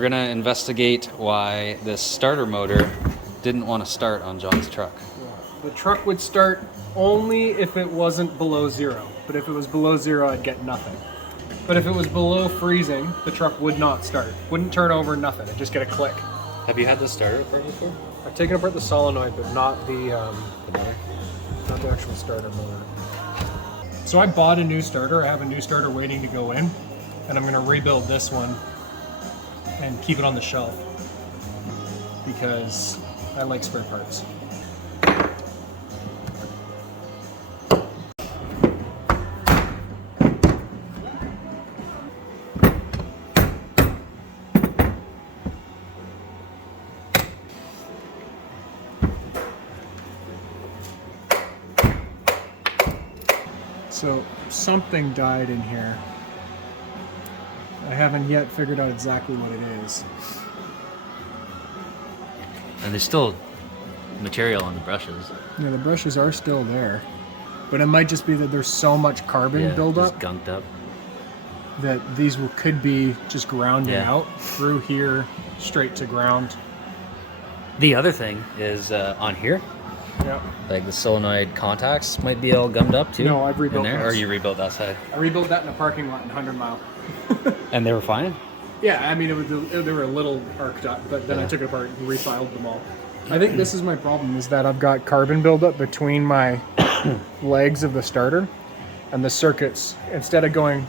we're gonna investigate why this starter motor didn't want to start on John's truck. The truck would start only if it wasn't below zero. But if it was below zero, I'd get nothing. But if it was below freezing, the truck would not start. Wouldn't turn over, nothing. It'd just get a click. Have you had this starter apart before? I've taken apart the solenoid, but not the actual starter motor. So I bought a new starter. I have a new starter waiting to go in, and I'm gonna rebuild this one and keep it on the shelf because I like spare parts. So something died in here. I haven't yet figured out exactly what it is. And there's still material on the brushes. Yeah, the brushes are still there, but it might just be that there's so much carbon buildup, just gunked up, that these could be just grounding out through here, straight to ground. The other thing is on here. Yeah. Like the solenoid contacts might be all gummed up too. No, I've rebuilt in there, those. or you rebuilt that side. I rebuilt that in a parking lot in 100 Mile. And they were fine? Yeah, I mean, they were a little arced up, but then I took it apart and refiled them all. I think this is my problem, is that I've got carbon buildup between my legs of the starter and the circuits. Instead of going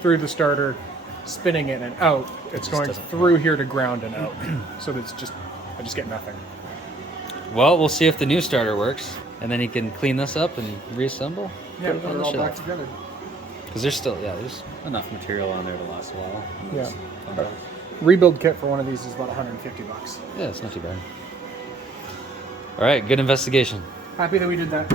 through the starter, spinning it and out, it's going through here to ground and out. So that's I just get nothing. Well, we'll see if the new starter works, and then you can clean this up and reassemble. Yeah, put it all back together. Because there's still, there's enough material on there to last a while. Yeah. Rebuild kit for one of these is about $150. Yeah, it's not too bad. All right, good investigation. Happy that we did that.